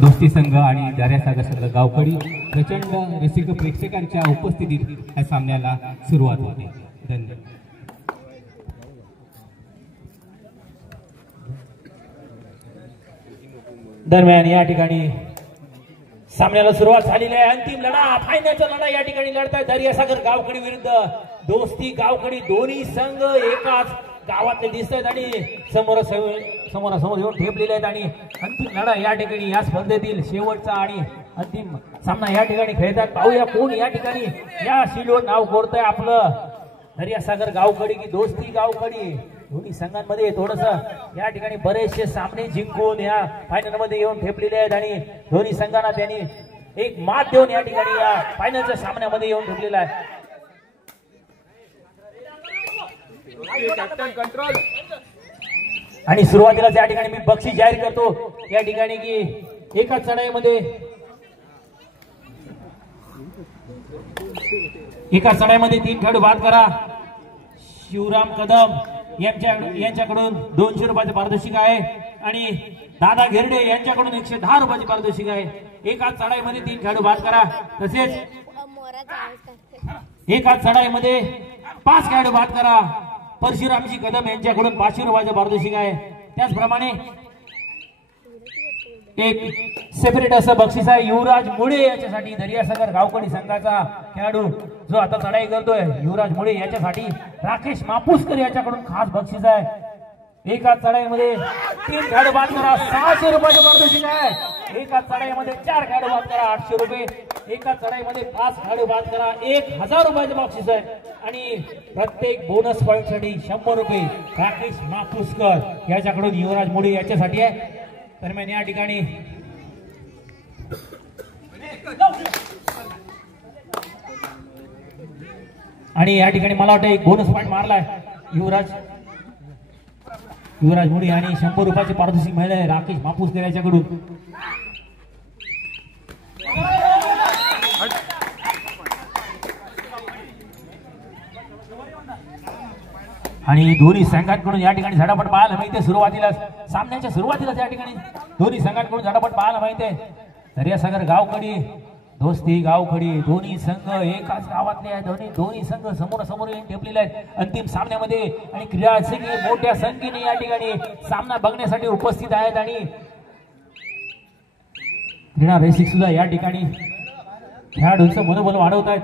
दोस्ती संघ आणि दर्यासागर संघ गावकडी प्रचंड रसिक प्रेक्षकांच्या उपस्थितीत या सामन्याला सुरुवात होते. धन्यवाद. दरम्यान या ठिकाणी सामन्याला सुरुवात झालेली आहे. अंतिम लढा, फायनलचा लढा या ठिकाणी लढताय दर्यासागर गावकडी विरुद्ध दोस्ती गावकडी. दोन्ही संघ एकाच गावातले दिसत आहेत आणि समोरासमोर येऊन ठेपलेले आहेत आणि अंतिम लढा या ठिकाणी या स्पर्धेतील शेवटचा आणि अंतिम सामना या ठिकाणी खेळतात. पाहूया कोण या ठिकाणी या शीलवर नाव कोरतंय आपलं. दर्यासागर गावकडी की दोस्ती गावकडी. दोन्ही संघांमध्ये थोडस या ठिकाणी बरेचसे सामने जिंकून या फायनल मध्ये येऊन ठेपलेले आहेत आणि दोन्ही संघांना त्यांनी एक मात देऊन या ठिकाणी या फायनलच्या सामन्यामध्ये येऊन ठेपलेला आहे. आणि सुरुवातीलाच या ठिकाणी मी बक्षीस जाहीर करतो या ठिकाणी की एका चढाईमध्ये तीन खेळाडू बाद करा. शिवराम कदम यांच्याकडून 200 रुपयाचे पारितोषिक आहे आणि दादा घेरडे यांच्याकडून 110 रुपयाचे पारितोषिक आहे. एकाच चढाईमध्ये 3 खेळाडू बाद करा. तसेच एकाच चढाईमध्ये 5 खेळाडू बाद करा. परशुरामजी कदम यांच्याकडून 500 रुपयाचे पारितोषिक आहे. त्याचप्रमाणे एक सेपरेट असं बक्षीस आहे युवराज मुळे याच्यासाठी. दर्यासागर गावकडी संघाचा खेळाडू जो आता चढाई करतोय युवराज मुळे याच्यासाठी राकेश मापुसकर याच्याकडून खास बक्षीस आहे. एकाच चढाईमध्ये 3 खेळाडू बाद करा, 600 रुपयाचे पारितोषिक आहे. एकाच चढाईमध्ये 4 खेळाडू बाद करा, 800 रुपये. एकाच चढाईमध्ये 5 खेळाडू बाद करा, 1000 रुपयाचे बक्षीस आहे. आणि प्रत्येक बोनस पॉईंट साठी 100 रुपये राकेश मापुसकर याच्याकडून युवराज मुळे याच्यासाठी आहे. दरम्यान या ठिकाणी आणि या ठिकाणी मला वाटतं एक बोनस पॉईंट मारलाय युवराज मुळे आणि 100 रुपयाचे पारितोषिक मिळाले राकेश मापुसकर याच्याकडून. आणि दोन्ही संघांकडून या ठिकाणी झटापट पाहायला मिळते. सामन्याच्या सुरुवातीलाच या ठिकाणी दोन्ही संघांकडून झटापट पाहायला मिळते. दर्यासागर गावकडी दोस्ती गावकडी दोन्ही संघ एकाच गावातले आहेत. दोन्ही संघ समोरासमोर येऊन ठेपलेले आहेत अंतिम सामन्यामध्ये आणि क्रीडारसिक मोठ्या संख्येने या ठिकाणी सामना बघण्यासाठी उपस्थित आहेत आणि क्रीडा रसिक सुद्धा या ठिकाणी खेळाडूंचं मनोबल वाढवत आहेत.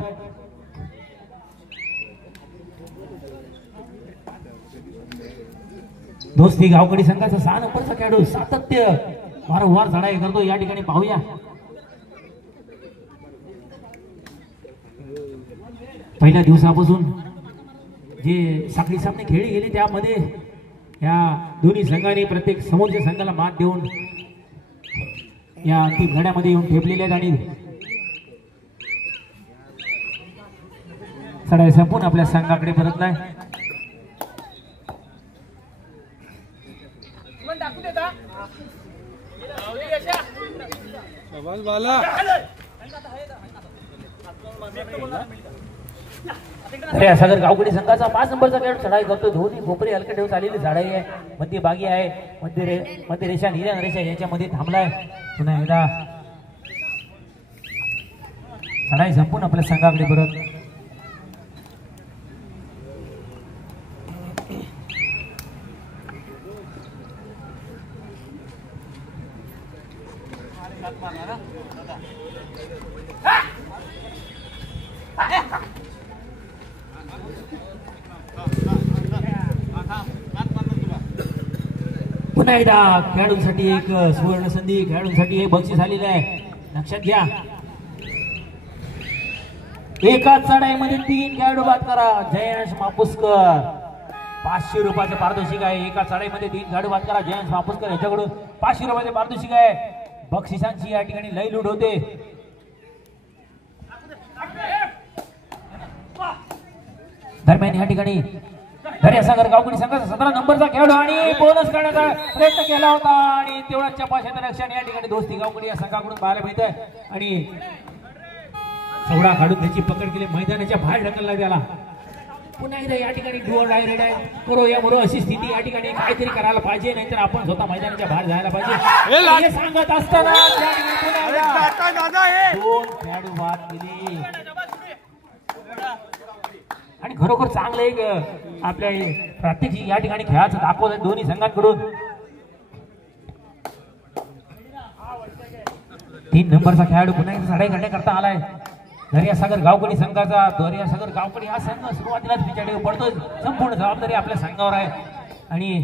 दोस्ती गावकडी संघाचा 6 नंबरचा खेळाडू सातत्य वारंवार चढाई करतो या ठिकाणी. पाहूया पहिल्या दिवसापासून जे साखळी सामने खेळले गेले त्यामध्ये या दोन्ही संघांनी प्रत्येक समोरच्या संघाला मात देऊन या अंतिम लढ्यामध्ये येऊन ठेपलेले आहेत आणि चढाई संपून आपल्या संघाकडे परतलाय. दर्यासागर गावकडी संघाचा 5 नंबरचा खेळ चढाई करतो. दोन्ही कोपरे हलके ठेवून आलेली चढाई आहे. मध्य भागी आहे. मध्य रेषा निरान रेषा याच्यामध्ये थांबलाय. पुन्हा एकदा चढाई संपून आपल्या संघाकडे परत. पुन्हा एकदा खेळाडूंसाठी एक सुवर्ण संधी, खेळाडूंसाठी एक बक्षीस आलेलं आहे. लक्षात घ्या एकाच चढाईमध्ये 3 खेळाडू बाद करा. जयंश मापुसकर 500 रुपयाचे पारितोषिक आहे. एका चढाईमध्ये 3 खेळाडू बाद करा. जयंश मापुसकर याच्याकडून 500 रुपयाचे पारितोषिक आहे. बक्षिसांची या ठिकाणी लई लूट होते. दरम्यान या ठिकाणी दर्यासागर गावकडी संघाचा 17 नंबरचा खेळाडू आणि बोनस करण्याचा प्रयत्न केला होता आणि तेवढा चपाशाचं रक्षण या ठिकाणी दोस्ती गावकडी या संघाकडून पाहायला मिळतंय आणि चौडा काढून त्याची पकड केली. मैदानाच्या बाहेर ढकलला त्याला. पुन्हा एकदा या ठिकाणी डुअर डायरेक्ट आहे करो या बरोबर अशी स्थिती या ठिकाणी काहीतरी करायला पाहिजे नाहीतर आपण स्वतः मैदानाच्या बाहेर जायला पाहिजे हे सांगत असताना दोन खेळाडू बाद केले आणि खरोखर चांगलं एक आपल्या प्रात्यक्षिक या ठिकाणी खेळाचं दाखवत आहे दोन्ही संघांकडून 3 नंबरचा खेळाडू पुन्हा एकदा चढाई करण्याकरता आलाय दर्यासागर गावकडी संघाचा दर्यासागर गावकडी हा संघ सुरुवातीलाच पिछाडीवर पडतोय संपूर्ण जबाबदारी आपल्या संघावर आहे आणि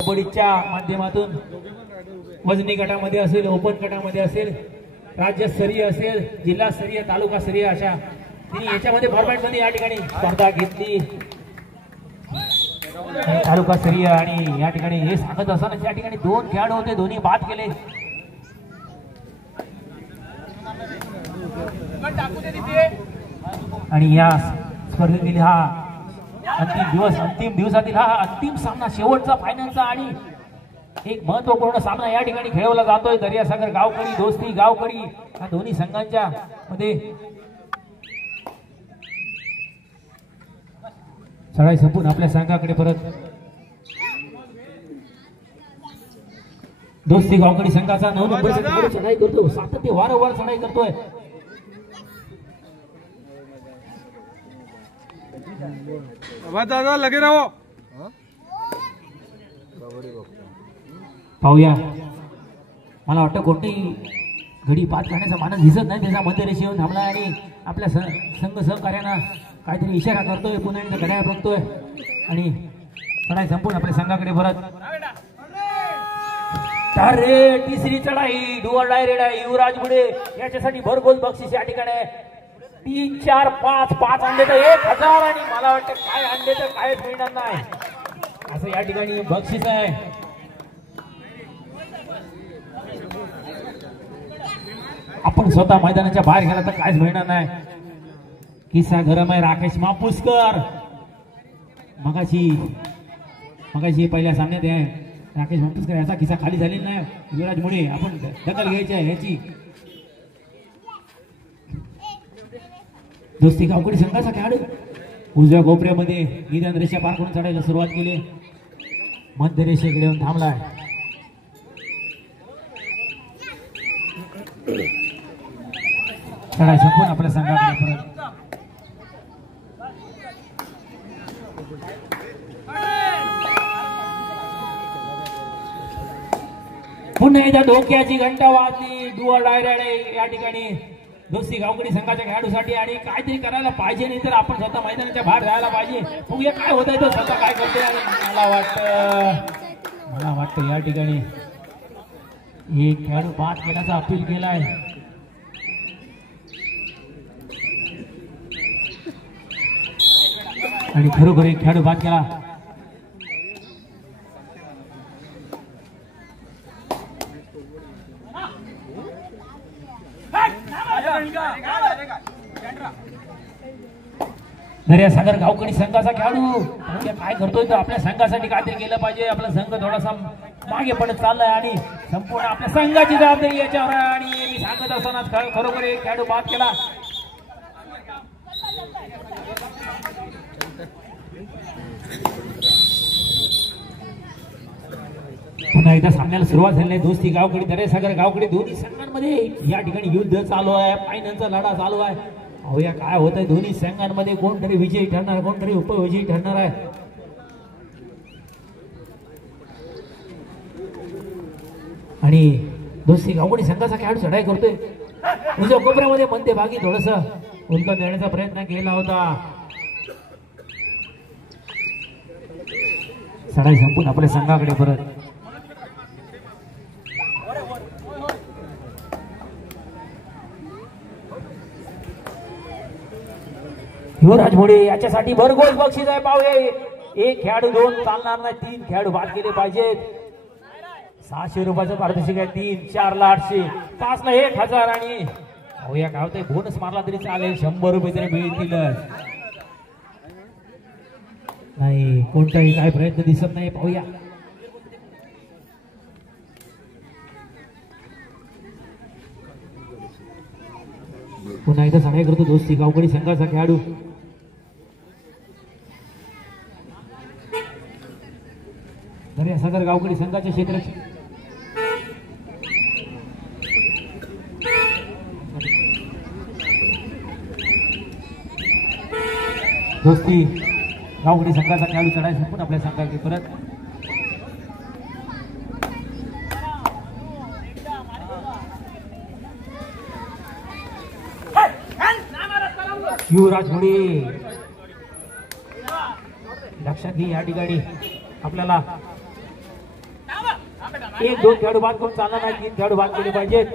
कबड्डीच्या माध्यमातून वजनी गटामध्ये असेल ओपन गटामध्ये असेल राज्यस्तरीय असेल जिल्हास्तरीय तालुकास्तरीय अशा तिने याच्यामध्ये फॉर्मॅट मध्ये या ठिकाणी स्पर्धा घेतली तालुकास्तरीय आणि या ठिकाणी हे सांगत असताना या ठिकाणी 2 खेळाडू होते दोन्ही बाद केले आणि या स्पर्धेतील हा अंतिम दिवसातील हा अंतिम सामना शेवटचा फायनलचा आणि एक महत्वपूर्ण सामना या ठिकाणी खेळवला जातोय दर्यासागर गावकडी दोस्ती गावकडी या दोन्ही संघांच्या मध्ये चढाई संपून आपल्या संघाकडे परत दोस्ती गावकडी संघाचा 9 नंबरचा चढाई करतो सातत्य वारंवार चढाई करतोय दादा लगे राहो पाहूया मला वाटतं कोणतेही घडी पास करण्याचा मानस दिसत नाही त्याचा मध्यरेषा येऊन थांबला आणि आपल्या संघ सहकार्यांना काहीतरी इशारा करतोय पुन्हा एकदा घड्याळ बघतोय आणि चढाई संपून आपल्या संघाकडे परत अरे तिसरी चढाई डुअर डायरेक्ट आहे युवराज बुडे याच्यासाठी भरघोस बक्षीस या ठिकाणी 3 4 5 अंडे तर 1000 आणि मला वाटतं काय अंडे तर काय मिळणार नाही असं या ठिकाणी बक्षीस आहे आपण स्वतः मैदानाच्या बाहेर गेला तर काहीच मिळणार नाही किस्सा गरम आहे राकेश मापुसकर मगाशी पहिल्या सामन्यात आहे राकेश मापुसकर याचा किस्सा खाली झालेला नाही युवराज मुळे आपण दखल घ्यायची आहे ह्याची दोस्ती गावकडी संघाचा खेळाडू उजव्या कोपऱ्यामध्ये निदान रेषा पार करून चढायला सुरुवात केली मध्य रेषेकडे येऊन थांबलाय चढाई संपून आपल्या संघाकडे परत पुन्हा एकदा धोक्याची घंटा वाजली डुअर डायरेक्ट या ठिकाणी दोस्ती गावकडी संघाच्या खेळाडूसाठी आणि काहीतरी करायला पाहिजे नाही तर आपण स्वतः मैदानाच्या बाहेर जायला पाहिजे बघूया काय होत आहे तो स्वतः काय करतोय आणि मला वाटतं या ठिकाणी एक खेळाडू बाद केल्याचा अपील केलाय आणि खरोखर एक खेळाडू बाद केला दर्यासागर गावकडी संघाचा खेळाडू काय करतोय तो आपल्या संघासाठी काहीतरी केलं पाहिजे आपला संघ थोडासा मागे पडत चाललाय आणि संपूर्ण आपल्या संघाची जबाबदारी याच्यावर आहे आणि मी सांगत असताना खरोखर एक खेळाडू बाद केला पुन्हा एकदा सामन्याला सुरुवात झाली आहे दोस्ती गावकडी दर्यासागर गावकडी दोन्ही संघांमध्ये या ठिकाणी युद्ध चालू आहे फायनलचा लढा चालू आहे अहोया काय होत आहे दोन्ही संघांमध्ये कोणतरी विजयी ठरणार कोणतरी उपविजयी ठरणार आहे आणि दोस्ती गावकडी संघाचा खेळाडू चढाई करतोय उजव्या कोपऱ्यामध्ये मध्यभागी थोडस उलका देण्याचा प्रयत्न केला होता चढाई संपून आपल्या संघाकडे परत युवराज मोडे याच्यासाठी भरघोस बक्षीस आहे पाहूया एक खेळाडू 2 चालणार नाही 3 खेळाडू बाद केले पाहिजेत 600 रुपयाचं पारितोषिक आहे 3 4 ला 800 5 ला 1000 आणि पाहूया काय होतंय बोनस मारला तरी चालेल 100 रुपये तरी मिळतील नाही कोणताही काय प्रयत्न दिसत नाही पाहूया पुन्हा एकदा चढाई करतो दोस्ती गावकडी संघाचा खेळाडू. दर्यासागर गावकडी संघाचे क्षेत्ररक्षक दोस्ती गावकडी संघाचा खेळाडू चढाई संपून आपल्या संघाकडे परत. युवराज घोडी लक्षात घे, या ठिकाणी आपल्याला 1-2 खेळाडू बाद करून चालणार नाही, 3 खेळाडू बाद केले पाहिजेत.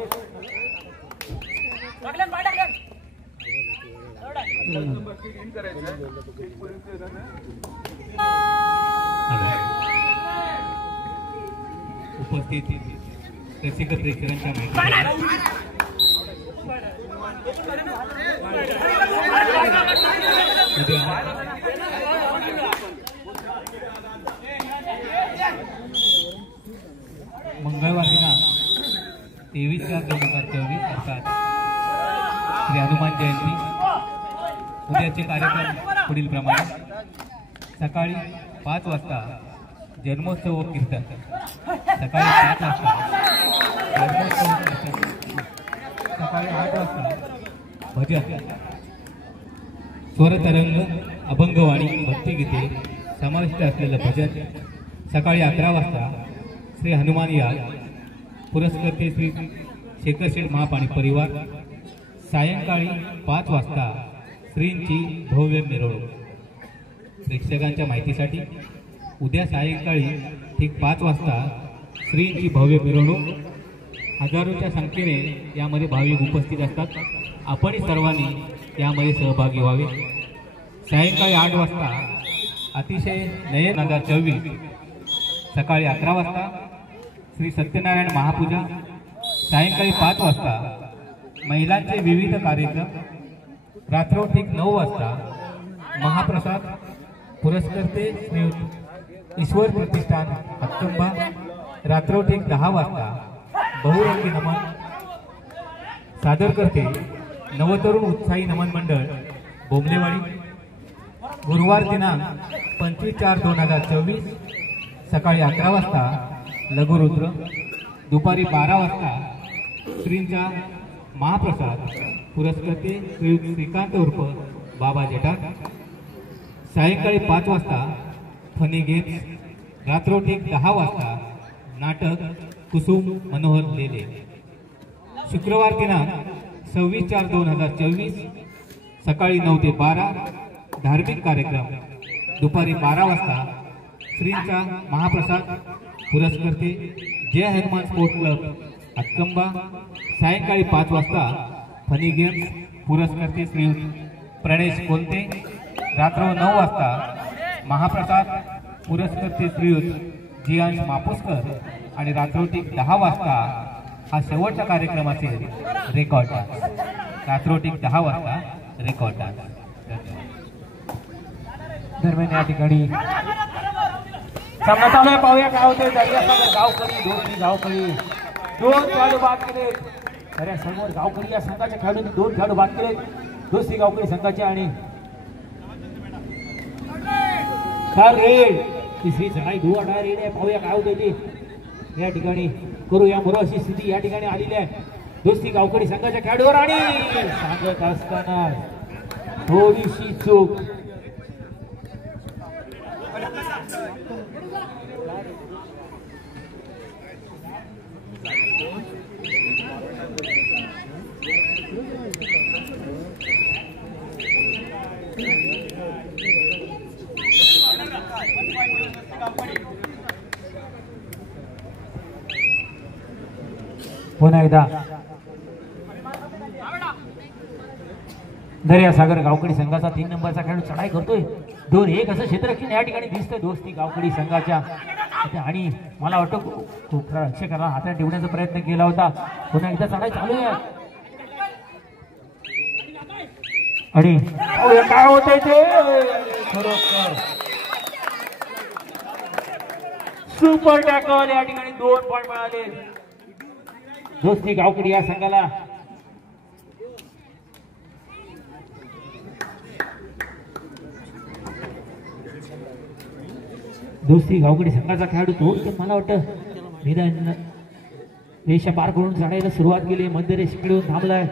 उपस्थित रसिक प्रेक्षकांच्या माहिती मंगळवार दिनांक 23/4/2024 अर्थात श्री हनुमान जयंती. उद्याचे कार्यक्रम पुढील प्रमाणे. सकाळी 5 वाजता जन्मोत्सव व कीर्तन. सकाळी 7 वाजता जन्मोत्सव व कीर्तन. सकाळी 8 वाजता भजन, स्वरतरंग, अभंगवाणी, भक्तिगीते समाविष्ट असलेलं भजन. सकाळी 11 वाजता श्री हनुमान याग, पुरस्कर्ते श्री शेखरशेठ महाप आणि परिवार. सायंकाळी 5 वाजता श्रींची भव्य मिरवणूक. प्रेक्षकांच्या माहितीसाठी उद्या सायंकाळी ठीक 5 वाजता श्रींची भव्य मिरवणूक. हजारोच्या संख्येने यामध्ये भाविक उपस्थित असतात. आपण सर्वांनी यामध्ये सहभागी व्हावे. सायंकाळी 8 वाजता अतिशय नयन 2024. सकाळी 11 वाजता श्री सत्यनारायण महापूजा. सायंकाळी 5 वाजता महिलांचे विविध कार्यक्रम. रात्र ठीक 9 वाजता महाप्रसाद, पुरस्कर्ते श्री ईश्वर प्रतिष्ठान हक्कंबा. रात्र ठीक 10 वाजता बहुरंगी नमन. सादर करते नवतरुण उत्साही नमन मंडळ बोमलेवाडी. गुरुवार दिनांक 25/4/2024 सकाळी 11 वाजता लघुरुद्र. दुपारी 12 वाजता श्रींचा महाप्रसाद, पुरस्कर्ते श्री श्रीकांत उर्फ बाबा जेठार. सायंकाळी 5 वाजता फनी गेम्स. रात्र ठीक 10 वाजता नाटक कुसुम मनोहर लेले. शुक्रवार दिनांक 26/4/2024 सकाळी 9 ते 12 धार्मिक कार्यक्रम. दुपारी 12 वाजता श्रींचा महाप्रसाद, पुरस्कर्ते जय हनुमान स्पोर्ट क्लब हक्कंबा. सायंकाळी 5 वाजता फनी गेम्स, पुरस्कर्ते श्री प्रणेश कोलते. रात्र 9 वाजता महाप्रसाद, पुरस्कर्ते श्री जियांश मापुसकर. आणि रात्रोटीक 10 वाजता हा शेवटचा कार्यक्रम असेल रेकॉर्ड डान्स. रात्रोटीक 10 वाजता रेकॉर्ड डान्स. दरम्यान या ठिकाणी सामना चालू आहे. पाहूया काय होते. दर्यासागर गावकरी, दोस्ती गावकरी 2 खेळाडू बाद केले. दर्यासागर गावकरी या संघाच्या खेळाडूंनी 2 खेळाडू बाद केले दोस्ती गावकरी संघाचे. आणि रेड तिसरी चढाई धुवाडा रेड आहे. पाहूया काय होते ते या ठिकाणी. करूया मुरो अशी स्थिती या ठिकाणी आलेली आहे दोस्ती गावकरी संघाच्या खेळाडूवर. आणि सांगत असताना थोडीशी चूक. पुन्हा एकदा दर्यासागर गावकडी संघाचा 3 नंबरचा खेळाडू चढाई करतोय. 2-1 असं क्षेत्ररक्षण या ठिकाणी दिसतंय दोस्ती गावकडी संघाच्या. आणि मला वाटतं खूप रक्षकाला हातात ठेवण्याचा प्रयत्न केला होता. पुन्हा एकदा चढाई चालू आहे. आणि काय होतंय ते खरोखर सुपर टॅकल. या ठिकाणी 2 पॉइंट मिळाले दोस्ती गावकडी या संघाला. दोस्ती गावकडी संघाचा खेळाडू तो पण मला वाटतं निदान रेषा पार करून चढायला सुरुवात केली, मध्य रेषेकडून थांबलाय.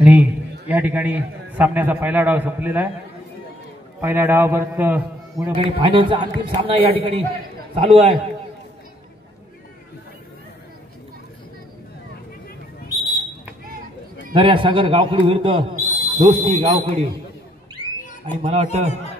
आणि या ठिकाणी सामन्याचा पहिला डाव संपलेला आहे. पहिल्या डावापर्यंत पूर्णपणे फायनलचा अंतिम सामना या ठिकाणी चालू आहे. दर्यासागर गावकडी विरुद्ध दोस्ती गावकडी. आणि मला वाटतं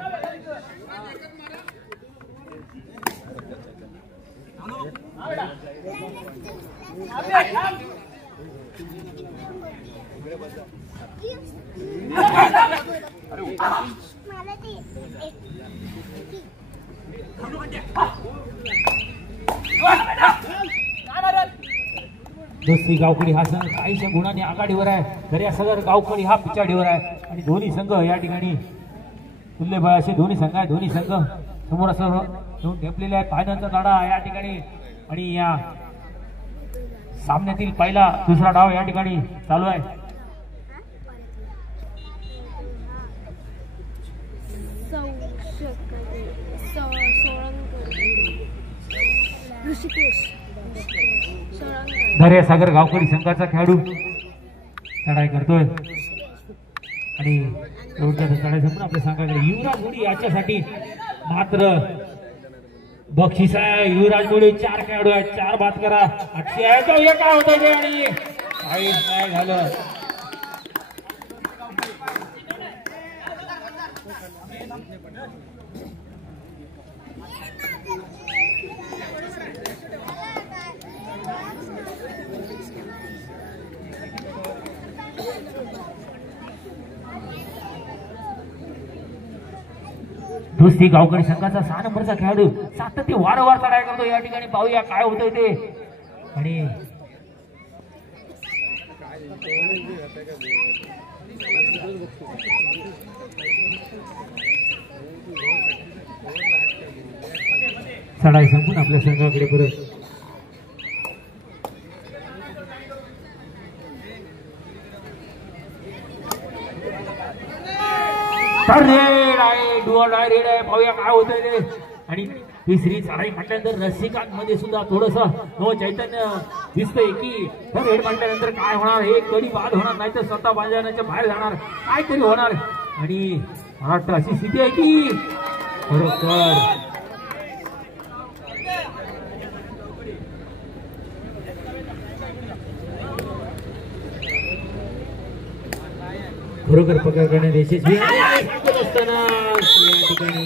दोस्ती गावकडी हा संघ काहीशा गुणांनी आघाडीवर आहे. दर्यासागर गावकडी हा पिछाडीवर आहे. आणि दोन्ही संघ या ठिकाणी तुल्यबळ असे दोन्ही संघ आहेत. दोन्ही संघ समोरासमोर येऊन ठेपलेले आहेत. फायनलचा लढा या ठिकाणी. आणि या सामन्यातील पहिला दुसरा डाव या ठिकाणी चालू आहे. दर्यासागर गावकडी संघाचा खेळाडू चढाई करतोय. आणि चढाई संपून आपल्या संघाकडे युवराज मोडी याच्यासाठी मात्र बक्षीस आहे. युवराज मोडी 4 खेळाडू आहेत, 4 बाद करा. 800 आहे तो एका होत आणि काहीच नाही झालं. दोस्ती गावकडी संघाचा 6 नंबरचा खेळाडू सातत्य वारंवार चढाई करतो. या ठिकाणी पाहूया काय होतंय ते. आणि चढाई संपून आपल्या संघाकडे परत रेड आहे. पाहूया काय होतंय ते. आणि तिसरी चढाई म्हटल्यानंतर रसिकांमध्ये सुद्धा थोडस चैतन्य दिसतंय की रेड म्हटल्यानंतर काय होणार. हे कधी बाद होणार नाही तर स्वतः बाजाराच्या बाहेर जाणार काय तरी होणार. आणि मला वाटतं अशी स्थिती आहे की खरोखर पकड करण्यात यशस्वी असताना या ठिकाणी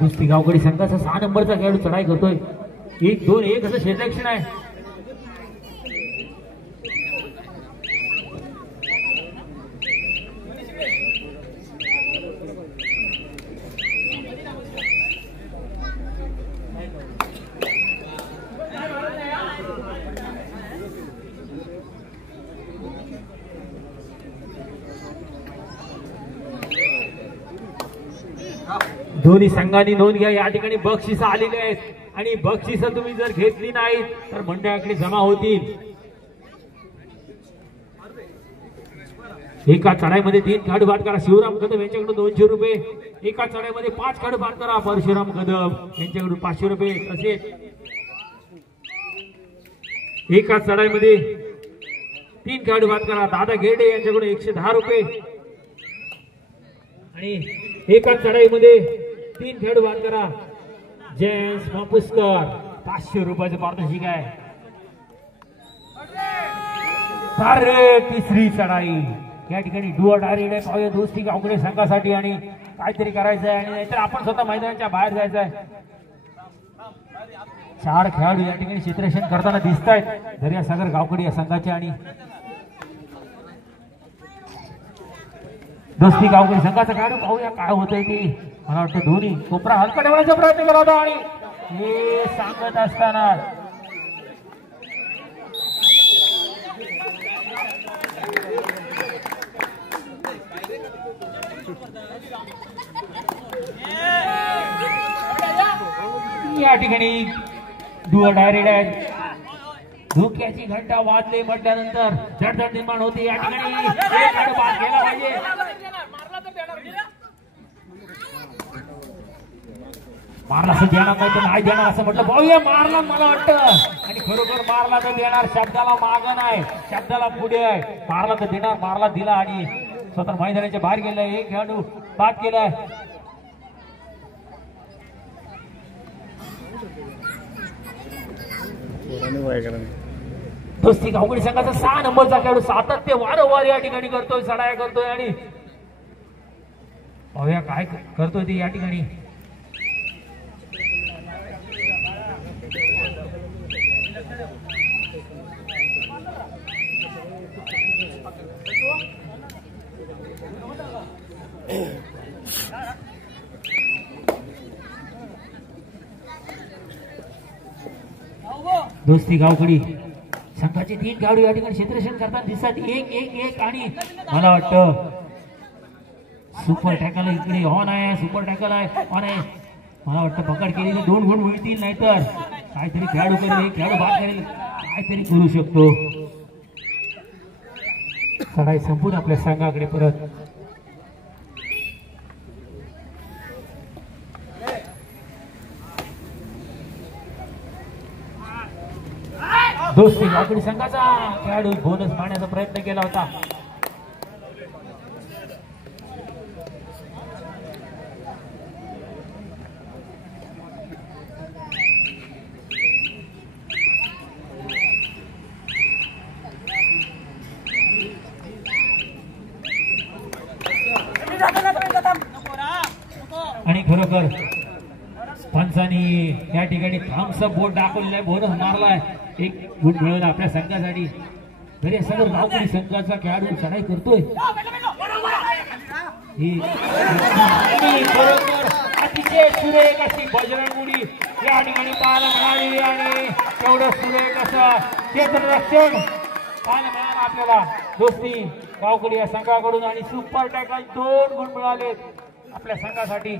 दोस्ती गावकडी संघाचा 6 नंबरचा खेळाडू चढाई करतोय. 1-2-1 असं क्षेत्ररक्षण आहे. दोन्ही संघांनी नोंद घ्या. या ठिकाणी बक्षिस आलेले आहेत. आणि बक्षिस तुम्ही जर घेतली नाही तर मंडळाकडे जमा होतील. एका चढाईमध्ये 3 खेळाडू बाद करा. शिवराम कदम यांच्याकडून 200 रुपये. एका चढाईमध्ये 5 खेळाडू बाद करा. परशुराम कदम यांच्याकडून 500 रुपये. तसेच एका चढाईमध्ये 3 खेळाडू बाद करा. दादा गेडे यांच्याकडून 110 रुपये. आणि एका चढाईमध्ये 3 खेळाडू बाद करा. जेम्स मापुस्कर 500 रुपयाचं पारितोषिक आहे. तिसरी चढाई या ठिकाणी डुअर डायरी पाहूया दोस्ती गावकडी संघासाठी. आणि काहीतरी करायचं आहे. आणि नाहीतर आपण स्वतः मैदानाच्या बाहेर जायचं आहे. 4 खेळाडू या ठिकाणी क्षेत्ररक्षण करताना दिसत आहेत दर्यासागर गावकडी या संघाचे. आणि दोस्ती गावकरी संघाचा खेळाडू पाहूया काय होतंय ते. मला वाटतं दोन्ही कोपरा हलका ठेवण्याचा प्रयत्न केला होता आणि हे सांगत असताना या ठिकाणी डुअर डायरेक्ट आहे. धोक्याची घंटा वाजले म्हटल्यानंतर झडझड निर्माण होते. या ठिकाणी एक खेळाडू बाद केला पाहिजे. मारला असं देणार नाही तर नाही देणार असं म्हटलं. भाऊया मारला मला वाटतं आणि खरोखर मारला तर देणार. शब्दाला मागं नाही, शब्दाला पुढे आहे. मारला तर देणार, मारला दिला आणि स्वतः मैदानाच्या बाहेर गेलाय. एक खेळाडू बाद केलाय. दोस्ती गावकडी संघाचा 6 नंबरचा खेळाडू सातत्य वारंवार या ठिकाणी करतोय, चढाया करतोय आणि पाहूया काय करतोय ते या ठिकाणी. दोस्ती गावकडी संघाचे 3 खेळाडू या ठिकाणी क्षेत्ररक्षण करताना दिसतात. एक आणि मला वाटतं सुपर टॅकल इकडे ऑन आहे. सुपर टॅकल आहे, ऑन आहे. मला वाटतं पकड केली तर 2 गुण मिळतील, नाहीतर काहीतरी खेळाडू करेल, एक खेळाडू बाद करेल, काहीतरी करू शकतो. चढाई संपून आपल्या संघाकडे परत. दोस्ती गावकडी संघाचा खेळाडू बोनस मारण्याचा प्रयत्न केला होता. आणि खरोखर पंचांनी या ठिकाणी थॉम्स बोर्ड दाखवलेला आहे. बोनस मारलाय, 1 गुण मिळवला आपल्या संघासाठी. तरी सगळं गावकडी संघाचा खेळाडू चढाई करतोय. खरोखर अतिशय सुरेख अशी बजरंग उडी या ठिकाणी पाहायला मिळाली आणि तेवढं सुरेख असं क्षेत्ररक्षण पाहायला मिळालं आपल्याला दोस्ती गावकडी या संघाकडून. आणि सुपर टॅकल 2 गुण मिळाले आपल्या संघासाठी.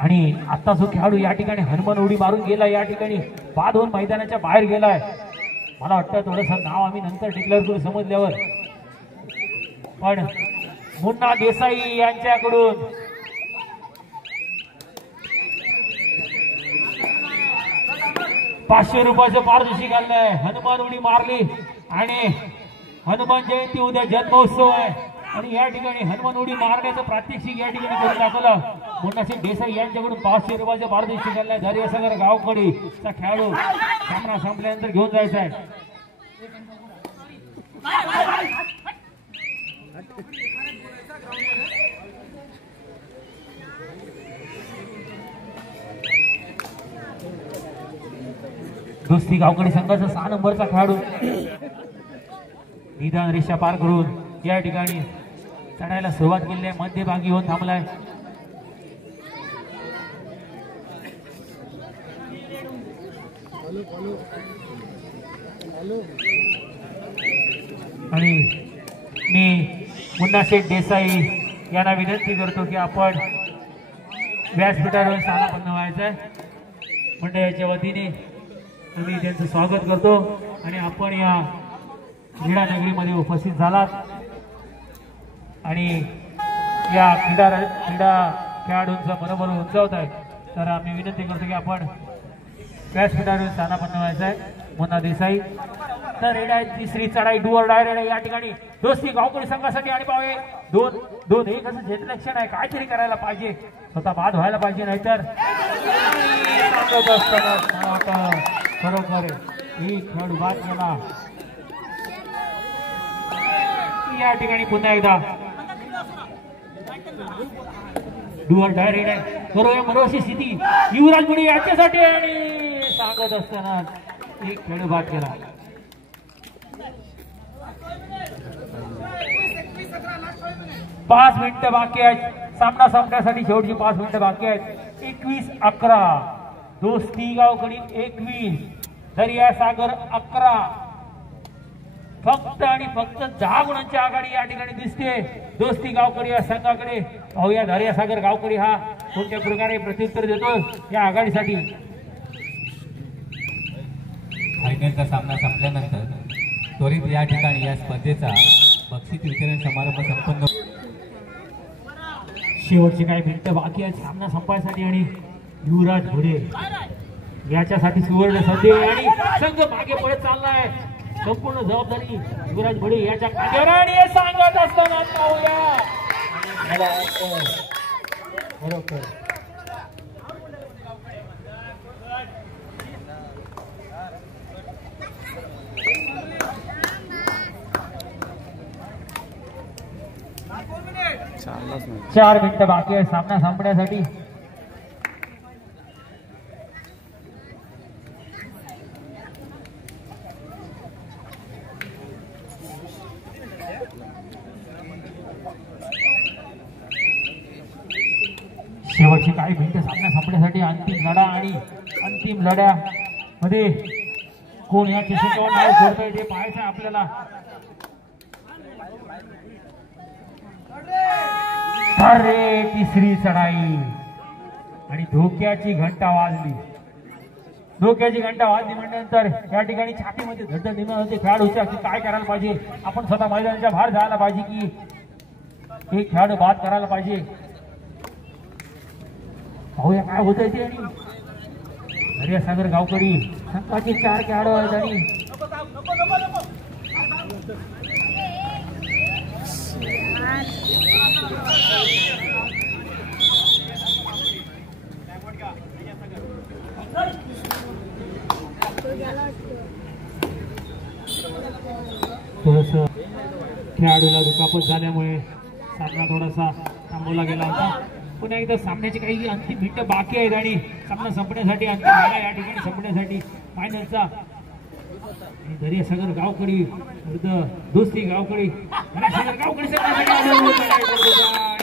आणि आता जो खेळाडू या ठिकाणी हनुमान उडी मारून गेला, या ठिकाणी बाद होऊन मैदानाच्या बाहेर गेलाय. मला वाटतं थोडस नाव आम्ही नंतर डिक्लेअर करू समजल्यावर. पण मुन्ना देसाई यांच्याकडून ₹500 पारितोषिक आलंय. हनुमान उडी मारली आणि हनुमान जयंती उद्या जन्मोत्सव आहे आणि या ठिकाणी हनुमान उडी मारण्याचं प्रात्यक्षिक या ठिकाणी करून दाखवलं. मुन्नासिंग देसाई यांच्याकडून ₹500 पारितोषिक आलंय. दर्यासागर गावकडीचा खेळाडू सामना संपल्यानंतर घेऊन जायचा आहे. दोस्ती गावकडी संघाचा 6 नंबरचा खेळाडू निदान रेषा पार करून या ठिकाणी चढायला सुरुवात केली आहे. मध्यभागी येऊन थांबलाय. आणि मी मुन्ना शेठ देसाई यांना विनंती करतो की आपण व्यासपीठावर स्थानापन्न व्हायचंय. मंडळाच्या वतीने आम्ही त्यांचं स्वागत करतो आणि आपण या क्रीडा नगरीमध्ये उपस्थित झालात आणि या क्रीडा खेळाडूंचं मनोबल उंचावत आहे. तर आम्ही विनंती करतो की आपण व्यासपीठावर स्थानापन्न व्हायचं आहे. मुन्ना देसाई तर रेडा तिसरी चढाई डुअर डायरेक्ट या ठिकाणी दोस्ती गावकडी संघासाठी. आणि पावे 2-1 असं क्षेत्ररक्षण आहे. काहीतरी करायला पाहिजे, स्वतः बाद व्हायला पाहिजे, नाहीतर खरोखर ही खेळाडू बाद केला. या ठिकाणी पुन्हा एकदा डुअर डायरेक्ट आहे. करूया मनोशी स्थिती युवराज गुडी याच्यासाठी आणि सांगत असताना एक खेळ बाद केला. पाच मिनिटं बाकी आहेत सामना संपण्यासाठी. शेवटची 5 मिनिटं बाकी आहेत. 21-11 दोस्ती गावकडी 21 दर्यासागर 11. फक्त आणि फक्त 10 गुणांची आघाडी या ठिकाणी दिसते दोस्ती गावकडी या संघाकडे. पाहूया दर्यासागर गावकडी हा कोणत्या प्रकारे प्रत्युत्तर देतो या आघाडीसाठी. फायनलचा सामना संपल्यानंतर त्वरित या ठिकाणी या स्पर्धेचा बक्षीस वितरण समारंभ संपन्न. शेवटची काही मिनिटं बाकी आहेत सामना संपायसाठी आणि युवराज घोडे याच्यासाठी सुवर्ण संधी आणि संघ मागे पडत चाललाय. संपूर्ण जबाबदारी युवराज घोडे याच्या खांद्यावर आणि हे सांगत असताना पाहूया बरोबर 4 मिनिटं बाकी आहे सामना संपण्यासाठी. शेवटची काही मिनिटं सामना संपण्यासाठी. अंतिम लढा आणि अंतिम लढ्यामध्ये कोण या चषकावर नाव सोडतोय ते पाहायचं आपल्याला. अरे तिसरी चढाई आणि धोक्याची घंटा वाजली. धोक्याची घंटा वाजली म्हटल्यानंतर या ठिकाणी छातीमध्ये धडधड निर्माण होते खेळाडूच्या की काय करायला पाहिजे. आपण स्वतः मैदानाच्या बाहेर जायला पाहिजे की एक खेळाडू बाद करायला पाहिजे. पाहूया काय होतंय ते. आणि दर्यासागर गावकडी संघाचे 4 खेळाडू आहेत आणि थोडस खेळाडूला दुखापत झाल्यामुळे सामना थोडासा थांबवला गेला होता. पुन्हा एकदा सामन्याची काही अंतिम मिनिटं बाकी आहेत आणि सामना संपण्यासाठी अंतिम लढा या ठिकाणी संपण्यासाठी फायनलचा. दर्यासागर गावकडी विरुद्ध दोस्ती गावकडी. दर्यासागर गावकडी संघासाठी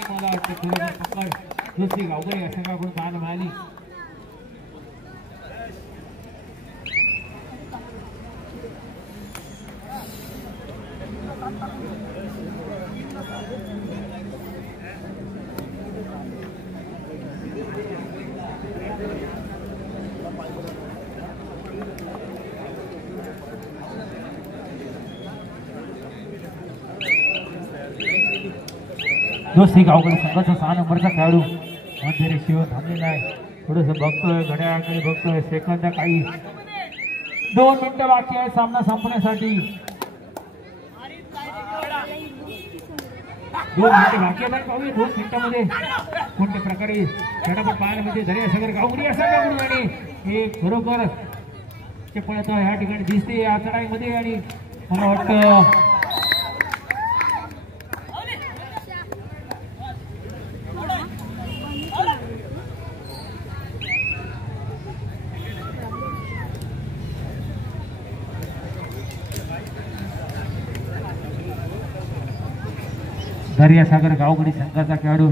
मला वाटतं थोडं पकड दोस्ती गावकडी या संघाकडून पाहायला मिळाली. दोस्ती गावकडी संघाचा 6 नंबरचा खेळाडू मध्ये रेषेवर थांबलेला आहे. थोडंसं बघतोय घड्याळाकडे बघतोय. सेकंद काही 2 मिनिटं बाकी आहे सामना संपण्यासाठी. 2 मिनिटं बाकी आहे. पाहूया 2 मिनिटांमध्ये कोणत्या प्रकारे झटापट पाहायला मिळते. दर्यासागर गावकडी या संघाकडून आणि हे बरोबर पळत या ठिकाणी दिसते या चढाईमध्ये. आणि मला वाटतं दर्यासागर गावकडी संघाचा खेळाडू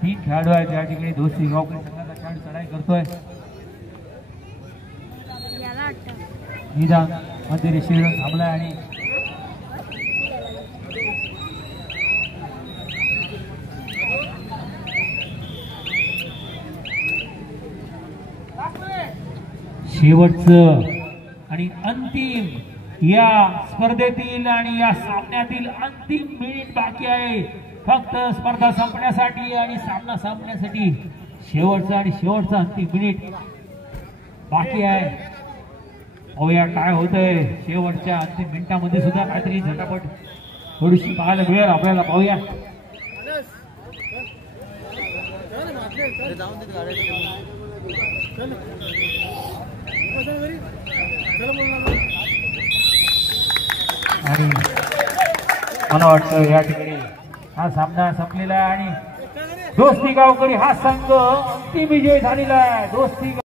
3 खेळाडू आहेत त्या ठिकाणी. दोस्ती गावकडी संघाचा खेळाडू चढाई करतोय. निदान मध्ये रेषेवर थांबलाय आणि शेवटचं आणि अंतिम या स्पर्धेतील आणि या सामन्यातील अंतिम मिनिट बाकी आहे. फक्त स्पर्धा संपण्यासाठी आणि सामना संपण्यासाठी शेवटचा आणि शेवटचा अंतिम मिनिट बाकी आहे. पाहूया काय होतंय शेवटच्या अंतिम मिनिटामध्ये सुद्धा काहीतरी झटापट थोडीशी पाहायला मिळेल आपल्याला. पाहूया आणि मला वाटतं या ठिकाणी हा सामना संपलेला आहे आणि दोस्ती गावकरी हा संघ अंतिम विजय झालेला आहे. दोस्ती